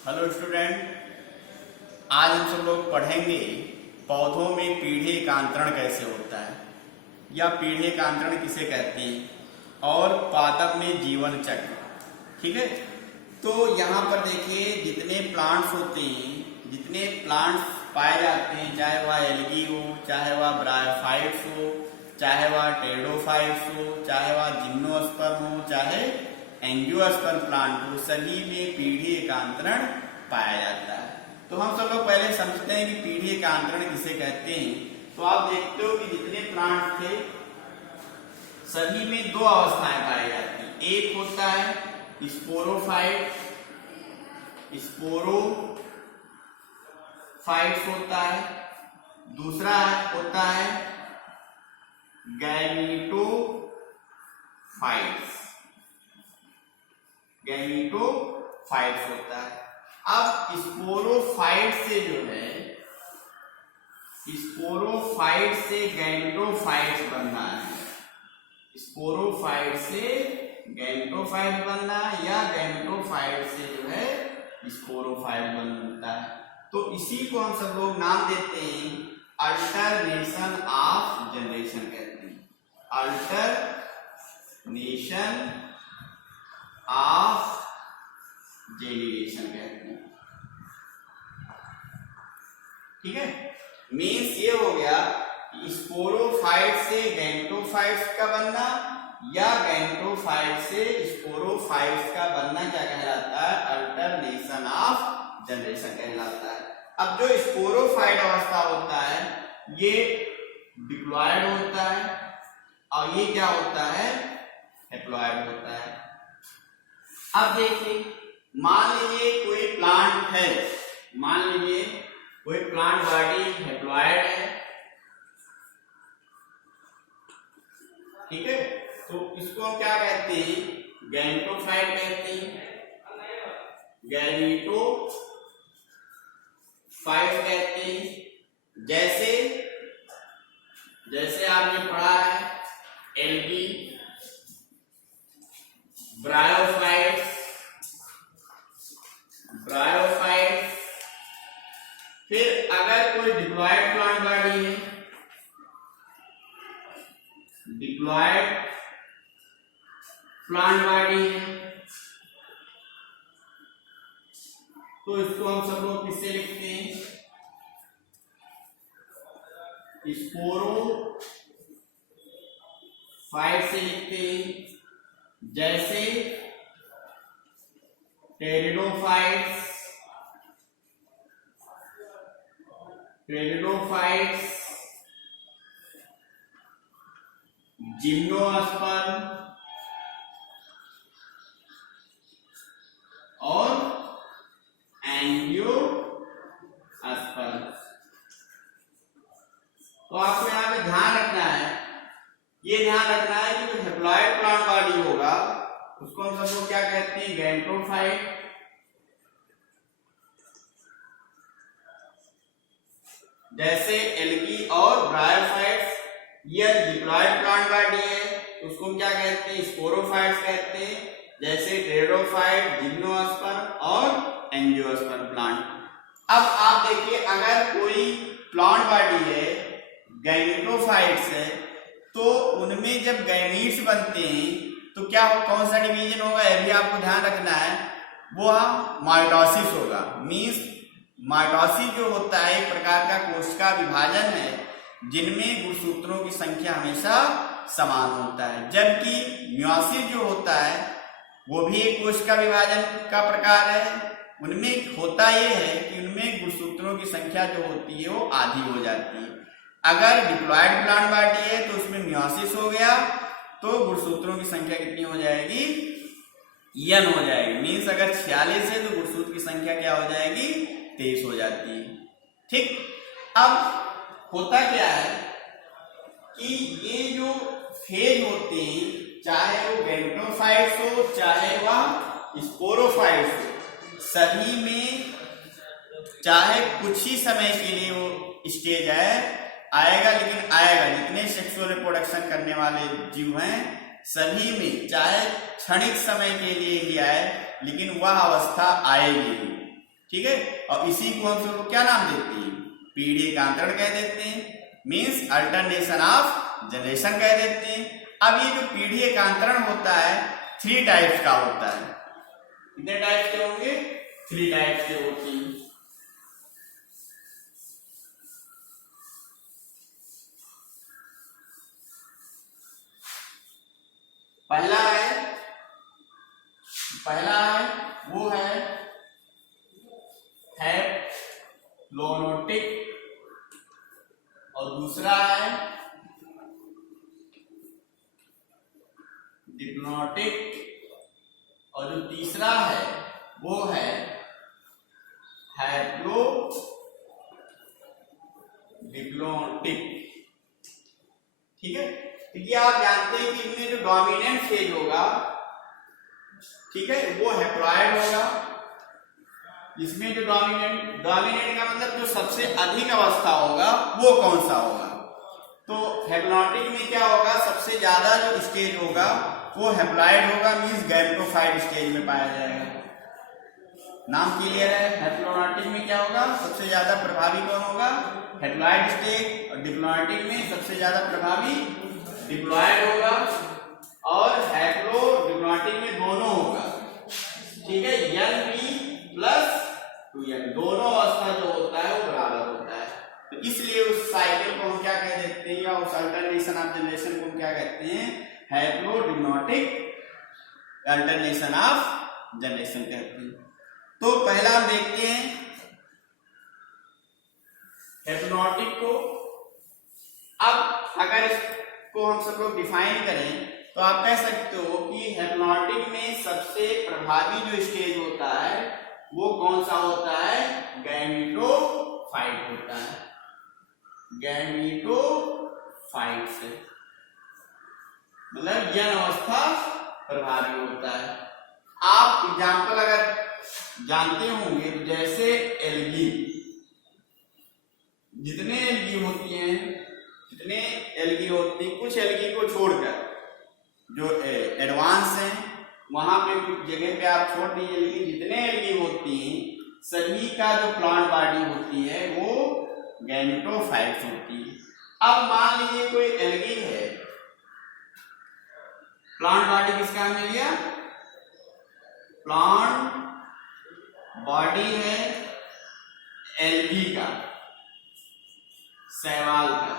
Hello student, आज हम सब लोग पढ़ेंगे पौधों में पीढ़िकांतरण कैसे होता है या पीढ़िकांतरण किसे कहते हैं और पादप में जीवन चक्र। ठीक है, तो यहाँ पर देखिए जितने प्लांट्स होते हैं, जितने प्लांट्स पाए जाते हैं, चाहे वह एल्गी हो, चाहे वह ब्रायोफाइट्स हो, चाहे वह टेरिडोफाइट्स हो, चाहे वह जिम्नोस्पर्म हो, चाहे एंजियोस्पर्म प्लांट हो, सभी में पीढ़िकांतरण पाया जाता है। तो हम सब लोग पहले समझते हैं कि पीढ़िकांतरण किसे कहते हैं। तो आप देखते हो कि जितने प्लांट थे सभी में दो अवस्थाएं पाई जाती हैं। एक होता है स्पोरोफाइट, स्पोरोफाइट्स होता है, दूसरा होता है गैमेटोफाइट्स, गैमेटोफाइट्स होता है। अब स्पोरोफाइट से जो है, स्पोरोफाइट से गैमेटोफाइट्स बनना है, स्पोरोफाइट से गैमेटोफाइट बनना या गैमेटोफाइट से जो है स्पोरोफाइट बनता है। तो इसी को हम सब लोग नाम देते हैं अल्टरनेशन ऑफ जनरेशन कहते हैं, अल्टरनेशन ऑफ जेनरेशन कहते हैं। ठीक है, मीन्स ये हो गया स्पोरोफाइट से गैमेटोफाइट्स का बनना या गैमेटोफाइट से स्पोरोफाइट्स का बनना क्या कहलाता है? अल्टरनेशन ऑफ जनरेशन कहलाता है। अब जो स्पोरोफाइट अवस्था होता है ये डिप्लॉयड होता है और ये क्या होता है? हैप्लॉयड होता है। अब देखिए, मान लीजिए कोई प्लांट है, मान लीजिए कोई प्लांट बॉडी हैप्लॉयड है, ठीक है, तो इसको हम क्या कहते हैं? गैमेटोफाइट कहते हैं, गैमेटोफाइट कहते हैं। जैसे जैसे आपने पढ़ा है एल्गी, ब्रायोफाइट्स, फिर अगर कोई डिप्लॉयड प्लांट बॉडी है, डिप्लॉयड प्लांट बॉडी है, तो इसको हम सब लोग किससे लिखते हैं? स्पोरोफाइट से लिखते हैं। जैसे टेरिडोफाइट्स, जिम्नोस्पर्म और एंजियोस्पर्म। तो आपको यहां पे ध्यान रखना है, ये ध्यान रखना है कि जो हैप्लॉयड प्लांट बॉडी होगा उसको हम सब लोग क्या कहते हैं? गैमेटोफाइट। जैसे एल्गी और ब्रायोफाइट्स ये डिप्लॉयड प्लांट बॉडी है, उसको हम क्या कहते हैं? स्पोरोफाइट्स कहते हैं। जैसे टेरिडोफाइट, जिम्नोस्पर्म और एंजियोस्पर्म प्लांट। अब आप देखिए, अगर कोई प्लांट बॉडी है गैमेटोफाइट्स है, तो उनमें जब गैमीट्स बनते हैं तो क्या कौन सा डिवीजन होगा? ये भी आपको ध्यान रखना है, वो माइटोसिस होगा। मीन्स माइटोसिस जो होता है एक प्रकार का कोशिका विभाजन है जिनमें गुणसूत्रों की संख्या हमेशा समान होता है, जबकि मियोसिस जो होता है वो भी एक कोशिका विभाजन का प्रकार है। उनमें होता यह है कि उनमें गुणसूत्रों की संख्या जो होती है वो आधी हो जाती है। अगर डिप्लॉयड प्लांट बॉडी है तो उसमें मियोसिस हो गया तो गुणसूत्रों की संख्या कितनी हो जाएगी? n हो जाएगी। मीन्स अगर 46 है तो गुणसूत्र की संख्या क्या हो जाएगी? 23 हो जाती है। ठीक, अब होता क्या है कि ये जो फेज होते हैं, चाहे वो गैमेटोफाइट्स हो चाहे वह स्पोरोफाइट्स हो, सभी में चाहे कुछ ही समय के लिए वो स्टेज आएगा, लेकिन आएगा। जितने सेक्सुअल रिप्रोडक्शन करने वाले जीव हैं सभी में चाहे क्षणिक समय के लिए ही आए, लेकिन वह अवस्था आएगी। ठीक है। और इसी को हम सबको क्या नाम देते हैं, पीढ़ी एकांतरण कह देते हैं, मीन्स अल्टरनेशन ऑफ जनरेशन कह देते हैं। अब ये जो पीढ़ी एकांतरण होता है 3 टाइप्स का होता है। कितने टाइप्स के होंगे, 3 टाइप्स के होते हैं। पहला है वो है हैप्लोनोटिक, और दूसरा है डिप्लोनोटिक, और जो तीसरा है वो है हैप्लो डिप्लोनोटिक। ठीक है। क्योंकि आप जानते हैं कि इनमें जो डोमिनेंट फेज होगा, ठीक है, वो हैप्लॉइड होगा। इसमें जो डोमिनेंट का मतलब जो सबसे अधिक अवस्था होगा वो कौन सा होगा, तो हैप्लॉइड में क्या होगा, सबसे ज्यादा जो स्टेज होगा वो हैप्लॉइड होगा, मींस गैमेटोफाइट स्टेज में पाया जाएगा। नाम क्लियर है। हैप्लॉइड में क्या होगा, सबसे ज्यादा प्रभावी कौन होगा, हैप्लॉइड स्टेज, और डिप्लॉइड में सबसे ज्यादा प्रभावी डिप्लॉइड होगा, और हैप्लो डिप्लॉइड में दोनों होगा। ठीक है। Np+2n दोनों अवस्था जो होता है वो बराबर होता है, तो इसलिए उस साइकिल को हम क्या कह देते हैं, या उस अल्टरनेशन ऑफ जनरेशन को हम क्या कहते हैं, haplo diploid alternation of generation कहते हैं। तो पहला हम देखते हैं हैप्लोनोटिक को। अब अगर इसको हम सब लोग डिफाइन करें तो आप कह सकते हो कि हैप्लोनोटिक में सबसे प्रभावी जो स्टेज होता है वो कौन सा होता है, गैमेटोफाइट होता है। गैमेटोफाइट से मतलब यह अवस्था प्रभावी होता है। आप एग्जाम्पल अगर जानते होंगे तो जैसे एल्गी, जितने एल्गी होती हैं, कुछ एल्गी को छोड़कर जो एडवांस हैं वहां पे कुछ जगह पे आप छोड़ दीजिए, लेकिन जितने एल्गी होती हैं सभी का जो प्लांट बॉडी होती है वो गैमेटोफाइट्स होती है। अब मान लीजिए कोई एल्गी है, प्लांट बॉडी किसका हमने लिया, प्लांट बॉडी है एल्गी का, शैवाल का।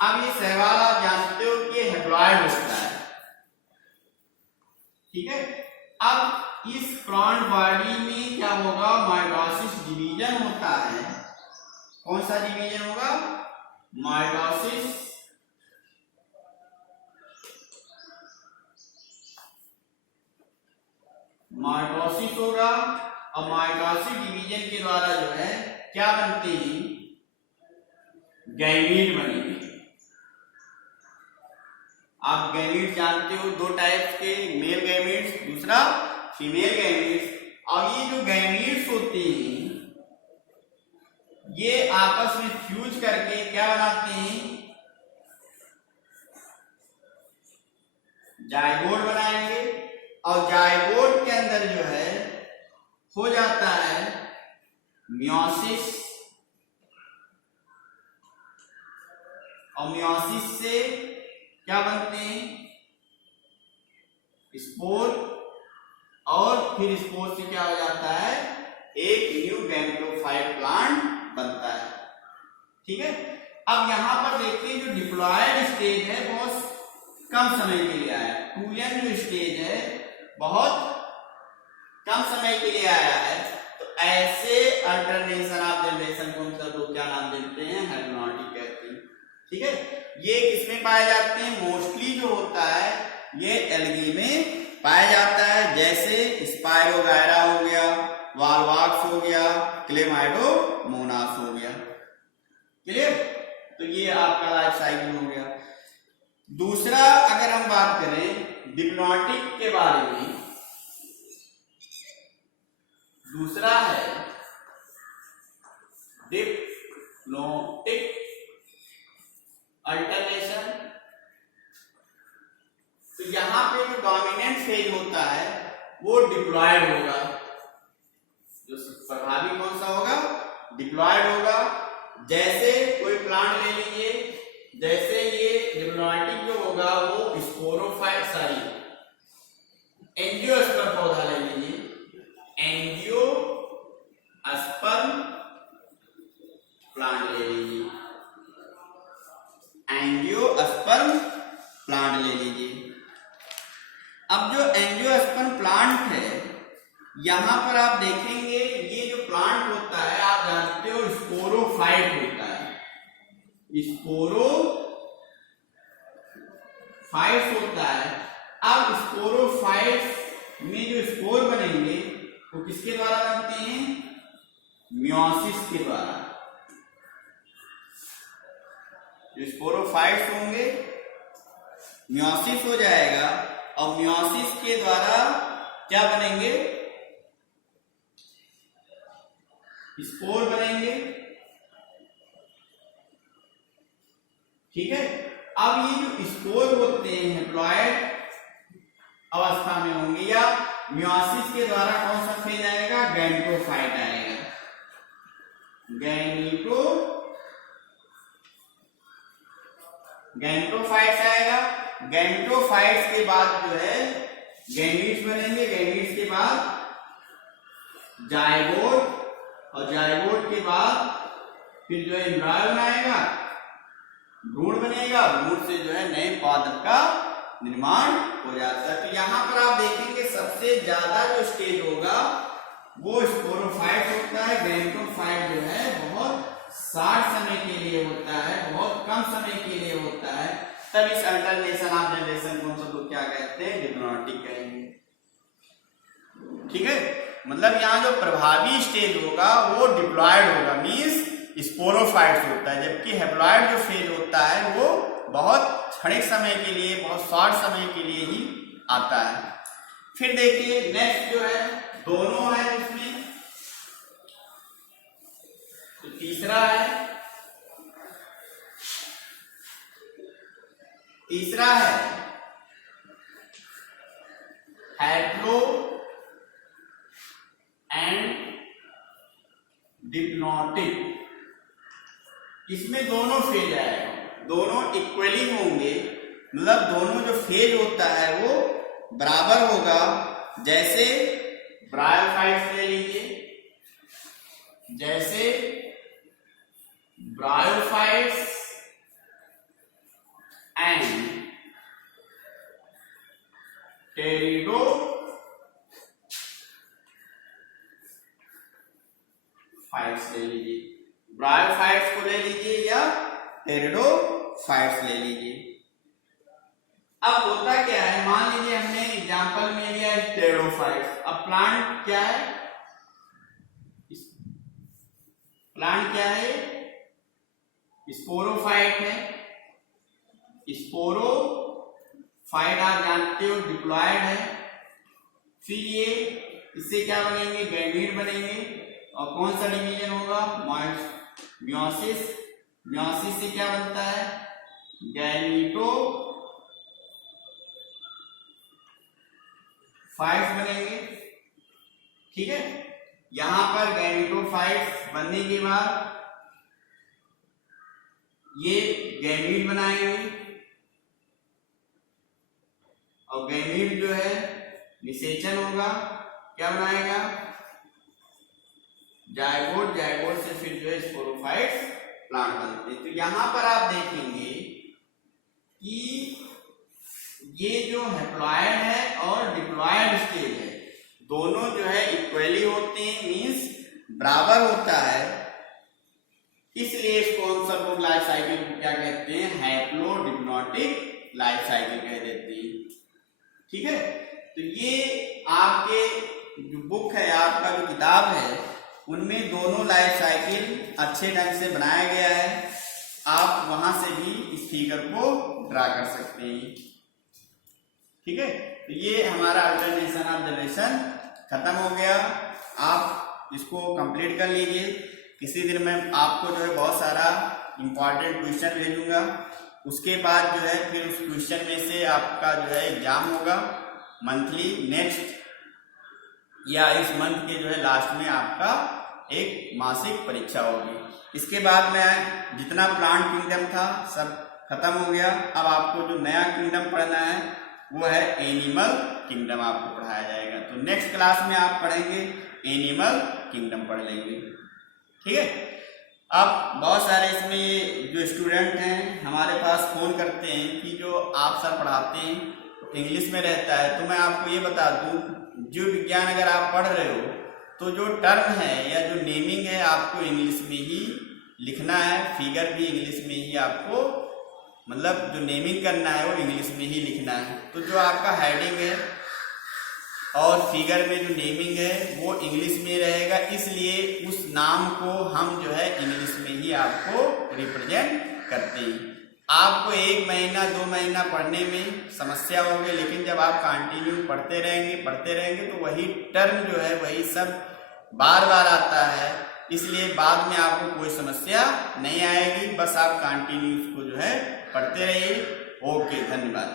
अब ये शैवाल आप जानते हो कि हैप्लॉइड होता है, ठीक है। अब इस प्लांट बॉडी में क्या होगा, माइटोसिस डिवीजन होता है। कौन सा डिवीजन होगा, माइटोसिस होगा, और माइटोसिस डिवीजन के द्वारा जो है क्या बनते हैं, गैमीट बनेंगे। आप गैमीट जानते हो 2 टाइप्स के, मेल गैमीट्स, दूसरा फीमेल गैमीट्स। और ये जो गैमीट्स होते हैं ये आपस में फ्यूज करके क्या बनाते हैं, जाइगोट बनाएंगे, और जाइगोट के अंदर जो है हो जाता है मियोसिस, और मियोसिस से क्या बनते हैं, स्पोर, और फिर स्पोर से क्या हो जाता है, एक न्यू गैमेटोफाइट प्लांट बनता है। ठीक है। अब यहां पर देखिए जो डिप्लॉयड स्टेज है बहुत कम समय के लिए आया, 2n जो स्टेज है बहुत कम समय के लिए आया है, तो ऐसे अल्टरनेशन ऑफ जनरेशन को हम सब लोग क्या नाम देते हैं, हैप्लोनोटिक कहते हैं। ठीक है। ये किसमें पाए जाते हैं, मोस्टली जो होता है ये एल्गी में पाया जाता है, जैसे स्पायरोगायरा हो गया, वाल्वाक्स हो गया, क्लेमाइडोमोनास हो गया। क्लियर। तो ये आपका लाइफ साइकिल हो गया। दूसरा अगर हम बात करें डिप्लोनोटिक के बारे में, दूसरा है डिप्लोनोटिक अल्टरनेशन। तो यहां पे जो डोमिनेंट फेज होता है वो डिप्लॉयड होगा, जो प्रभावी कौन सा होगा? डिप्लॉयड होगा। जैसे कोई प्लांट ले लीजिए, जैसे ये डिप्लॉयटिक जो होगा वो स्पोरोफाइट सॉरी एंजियोस्पर्म पौधा ले लीजिए, एंजियोस्पर्म प्लांट ले लीजिए, एंजियोस्पर्म प्लांट ले लीजिए। अब जो एंजियोस्पर्म प्लांट है, यहां पर आप देखेंगे ये जो प्लांट होता है आप जानते हो स्पोरोफाइट होता है, स्पोरोफाइट होता है। अब स्पोरोफाइट में जो स्पोर बनेंगे वो किसके द्वारा बनते हैं? मियोसिस के द्वारा। जो स्पोरोफाइट्स होंगे मियोसिस हो जाएगा और मियोसिस के द्वारा क्या बनेंगे? स्पोर बनेंगे। ठीक है। अब ये जो स्पोर होते हैं हैप्लॉयड अवस्था में होंगे या मियोसिस के द्वारा कौन सा फेज आएगा? गैमेटोफाइट आएगा। गैमेटोफाइट्स आएगा। गैमेटोफाइट्स के बाद जो है गैमीट्स बनेंगे। गैमीट्स के बाद जायगोट और जायगोट के बाद फिर जो है एम्ब्रायो बनाएगा, भ्रूण बनेगा, भ्रूण से जो है नए पादप का निर्माण हो जाता है। तो यहाँ पर आप देखेंगे सबसे ज्यादा जो स्टेज होगा वो स्पोरोफाइट होता है। गैमेटोफाइट जो है बहुत शार्ट समय के लिए होता है, बहुत कम समय के लिए होता है। तब इस अल्टरनेशन ऑफ जनरेशन को हम सब लोग क्या कहते हैं? डिप्लॉयटिक कहेंगे। ठीक है। मतलब यहाँ जो प्रभावी स्टेज होगा वो डिप्लॉयड होगा, मींस स्पोरोफाइट्स होता है, जबकि हैप्लॉयड जो फेज होता है वो बहुत क्षणिक समय के लिए, बहुत शॉर्ट समय के लिए ही आता है। फिर देखिए नेक्स्ट जो है दोनों है उसमें, तो तीसरा है हैप्लो एंड डिप्लॉयटिक। इसमें दोनों फेज आएगा, दोनों इक्वली होंगे, मतलब दोनों जो फेज होता है वो बराबर होगा। जैसे ब्रायोफाइट्स ले लीजिए, जैसे ब्रायोफाइट्स एंड टेरिडोफाइट्स ले लीजिए, ब्रायोफाइट्स को ले लीजिए या टेरिडोफाइट्स ले लीजिए। अब होता क्या है, मान लीजिए हमने एग्जांपल में लिया टेरिडोफाइट्स। अब प्लांट क्या है? स्पोरोफाइट है। स्पोरोफाइट आप जानते हो डिप्लॉयड है। फिर ये इससे क्या बनेंगे? गैमीट बनेंगे। और कौन सा डिवीजन होगा? मियोसिस। मियोसिस से क्या बनता है? गैमेटोफाइट्स बनेंगे। ठीक है। यहां पर गैमेटोफाइट्स बनने के बाद ये गैमीट बनाएंगे और गैमीट जो है निषेचन होगा, क्या बनाएगा? जायगोट। जायगोट से फिर जो है स्पोरोफाइट्स प्लांट बनते हैं। तो यहां पर आप देखेंगे कि ये जो हैप्लॉयड है और डिप्लॉयड स्टेज है, दोनों जो है इक्वली होते हैं, मींस बराबर होता है। इसलिए इसको हम सब लोग लाइफ साइकिल को क्या कहते हैं? हैप्लोडिप्लॉयटिक लाइफ साइकिल कह देते हैं। ठीक है। तो ये आपके जो बुक है, आपका जो किताब है, उनमें दोनों लाइफ साइकिल अच्छे ढंग से बनाया गया है। आप वहां से भी इस फिगर को ड्रा कर सकते हैं। ठीक है। तो ये हमारा अल्टरनेशन ऑफ जनरेशन खत्म हो गया। आप इसको कंप्लीट कर लीजिए। किसी दिन मैं आपको जो है बहुत सारा इंपॉर्टेंट क्वेश्चन भेजूंगा। उसके बाद जो है फिर उस क्वेश्चन में से आपका जो है एग्जाम होगा मंथली, नेक्स्ट या इस मंथ के जो है लास्ट में आपका एक मासिक परीक्षा होगी। इसके बाद में जितना प्लांट किंगडम था सब खत्म हो गया। अब आपको जो नया किंगडम पढ़ना है वो है एनिमल किंगडम, आपको पढ़ाया जाएगा। तो नेक्स्ट क्लास में आप पढ़ेंगे एनिमल किंगडम पढ़ लेंगे, ठीक है। अब बहुत सारे इसमें जो स्टूडेंट हैं हमारे पास फ़ोन करते हैं कि जो आप सर पढ़ाते हैं तो इंग्लिश में रहता है। तो मैं आपको ये बता दूं, जीव विज्ञान अगर आप पढ़ रहे हो तो जो टर्म है या जो नेमिंग है आपको इंग्लिश में ही लिखना है, फिगर भी इंग्लिश में ही आपको मतलब जो नेमिंग करना है वो इंग्लिश में ही लिखना है। तो जो आपका हेडिंग है और फिगर में जो नेमिंग है वो इंग्लिश में रहेगा, इसलिए उस नाम को हम जो है इंग्लिश में ही आपको रिप्रेजेंट करते हैं। आपको 1 महीना 2 महीना पढ़ने में समस्या होगी, लेकिन जब आप कंटिन्यू पढ़ते रहेंगे तो वही टर्म जो है वही सब बार बार आता है, इसलिए बाद में आपको कोई समस्या नहीं आएगी। बस आप कंटिन्यू इसको जो है पढ़ते रहिए। ओके, धन्यवाद।